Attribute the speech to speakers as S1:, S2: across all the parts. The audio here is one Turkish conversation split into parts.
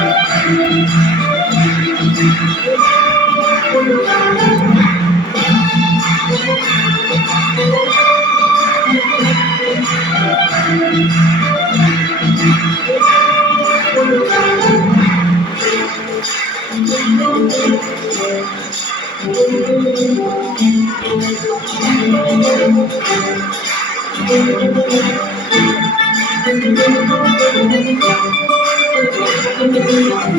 S1: Thank you.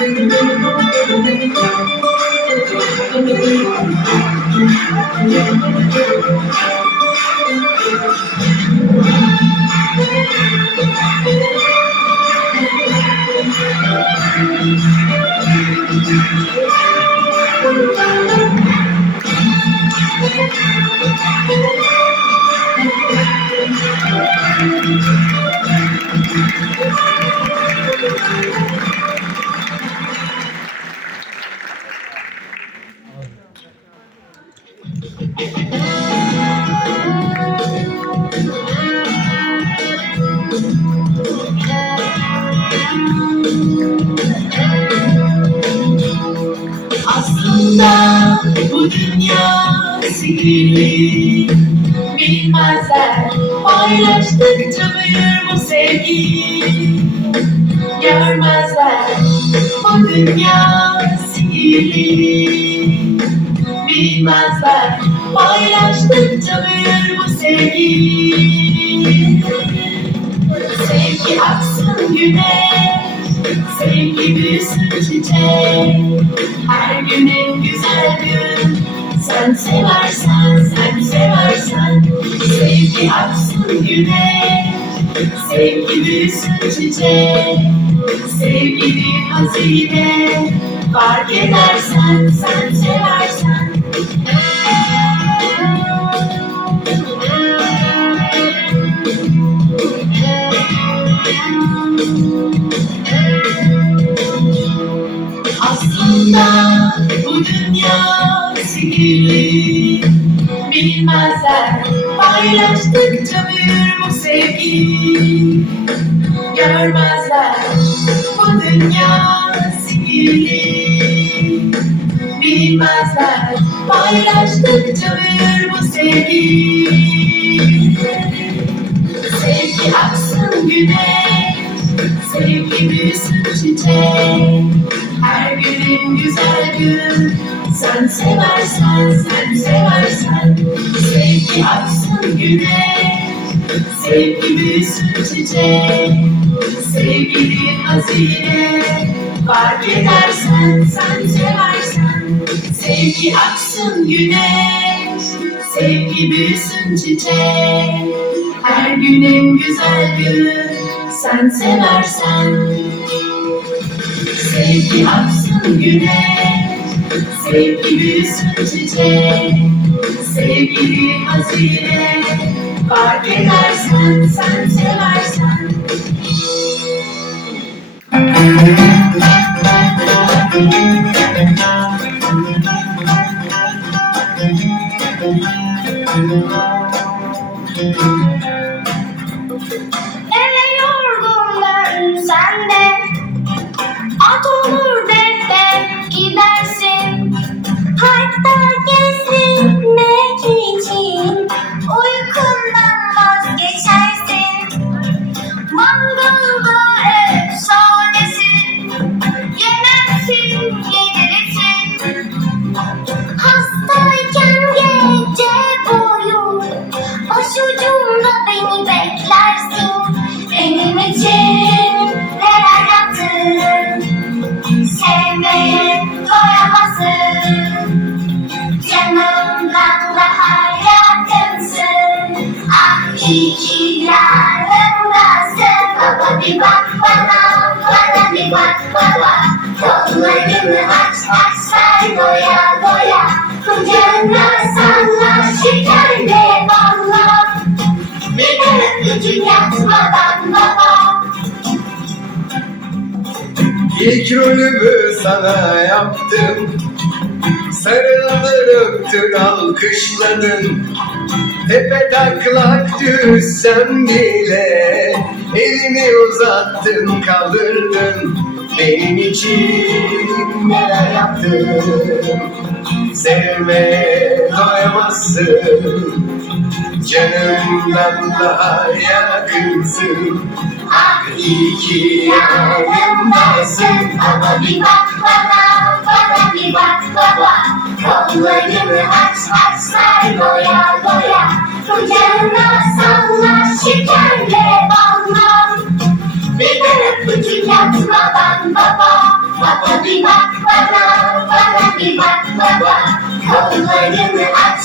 S1: Aslında Bilmezler paylaştıkça büyür bu sevgi. Görmezler bu dünya sihirli. Bilmezler paylaştıkça büyür bu sevgi. Sevgi aksın güneş Sevgi büyüsün çiçek. Her gün en güzel gün Sen seversen, sen seversen Sevgi aksın güneş Sevgi büyüsün çiçek Sevgili hazine. Fark edersen sen seversen. Aslında Bilmezler. Paylaştıkça büyür bu sevgi Görmezler bu dünya sihirli. Bilmezler paylaştıkça büyür bu sevgi Sevgi aksın güneş Sevgi büyüsün çiçek Her günün güzel gün. Sen seversen, sen seversen. Sevgi aksın güneş Sevgi büyüsün çiçek Sevgili hazine. Fark edersen, sen seversen. Sevgi aksın güneş Sevgi büyüsün çiçek Her gün en güzel gün. Sen seversen Sevgi aksın güneş Sevgi büyüsün çiçek Sevgili hazine Fark edersen sen seversen.
S2: Eve Kollarını aç aç say doya doya. Kucağına salla şekerle balla. Bir de öpücük yatmadan baba.
S3: İlk rolümü sana yaptım. Sarıldın öptün alkışladın Tepe taklak düşsem bile Elini uzattın kaldırdın Benim için neler yaptın? Sevmeye doyamazsın. Canımdan daha yakınsın. Ah iyi ki yanımdasın.
S2: Baba bir bak bana, bana bir bak baba. Kollarını aç aç say doya doya. Kucağına salla şekerle balla Bir öpücük yatmadan baba Baba bir bak bana, bana bir bak baba Kollarını aç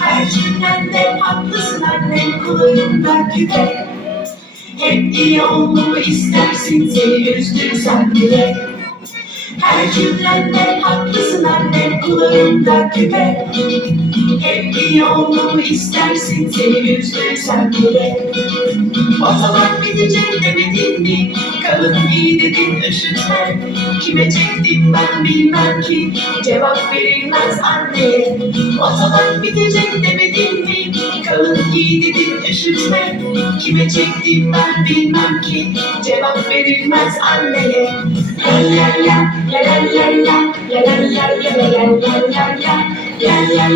S1: Her cümlende haklısın annem kulağımda küpe Hep iyi olmamı istersin seni üzdüysem bile Her cümlende haklısın annem kulağımda küpe Hep iyi olmamı istersin seni üzdüysem bile Masalar bitecek demedin mi? Kalın giy dedin üşütme Kime çektim ben bilmem ki Cevap verilmez anneye Masalar bitecek demedin mi? Kalın giy dedin üşütme Kime çektim ben bilmem ki Cevap verilmez anneye La la la la la la la La la la la la la la la la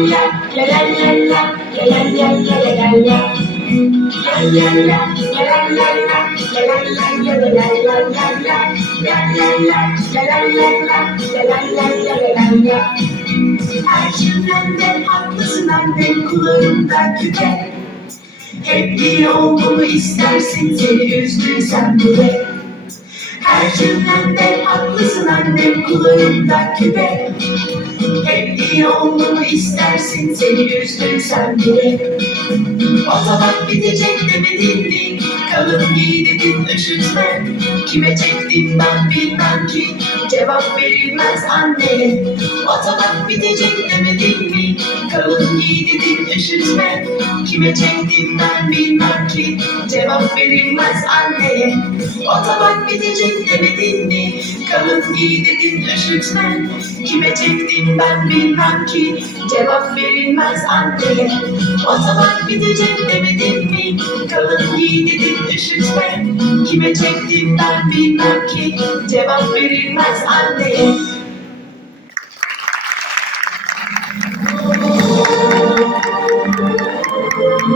S1: La la la la la kulağımda küpe Hep iyi olmamı istersin seni üzdüysem bile. Her cümlemde haklısın annem kulağımda küpe Hep iyi istersin seni üzdüysem bile Atamak bitecek demedin mi? Kalın giy dedin üşütme Kime çektim ben bilmem ki Cevap verilmez anneye Atamak bitecek demedin mi? Kalın giy dedin üşütme Kime çektim ben bilmem ki. Cevap verilmez anneye. Atamak bitecek demedin mi? Kalın giy dedin üşütme Kime çektim ben bilmem ki. Cevap verilmez anneye. Atamak bitecek demedin mi? Kalın giy dedin üşütme Kime çektim ben bilmem ki. Cevap verilmez anneye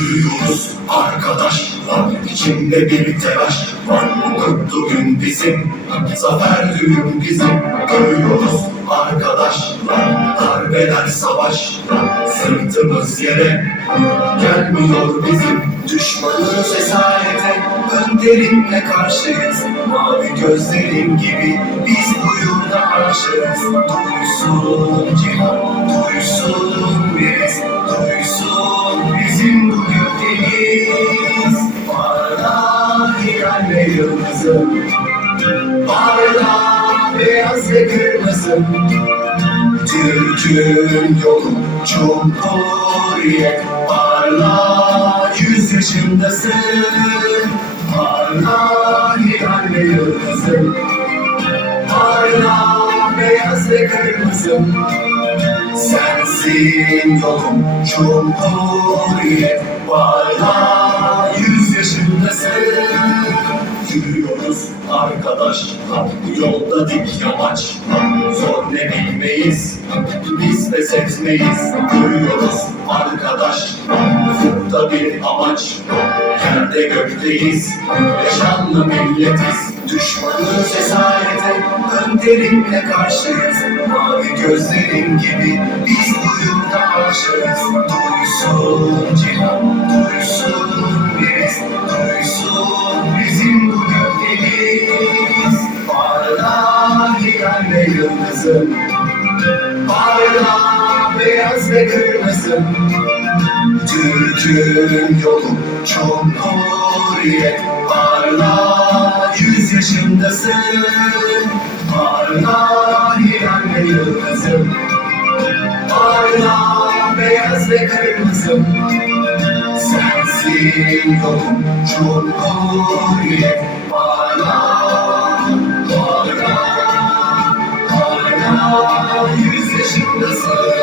S3: Yürüyoruz arkadaşlar. İçinde bir telaş var. Mutlu gün bizim, zafer düğün bizim. Görüyoruz arkadaşlar, darbeler savaşlar Sırtımız yere. Gelmiyor bizim Düşmanız esarete, önderimle karşıyız. Mavi gözlerin gibi biz bu yurda aşığız. Duysun cihan, duysun biz, duysun yıldızım Parla beyaz ve kırmızı Türk'ün yolu Cumhuriyet. Parla yüz yaşındasın. Parla hilal ve yıldızım Parla beyaz ve kırmızı Sensin yolum Cumhuriyet. Parla arkadaşlar Bu yolda dik yamaç. Zor ne bilmeyiz Biz pes etmeyiz Yürüyoruz arkadaşlar Ufukta bir amaç. Yerde gökteyiz Yaşanlı milletiz. Düşmanız esarete Önderimle karşıyız. Mavi gözlerin gibi Biz bu yurda aşığız Duysun cihan Duysun Cumhuriyet Parla yüz yaşındasın. Parla ve yıldızım. Parla beyaz ve kırmızı Sensin yolum Cumhuriyet Parla Parla Parla yüz yaşındasın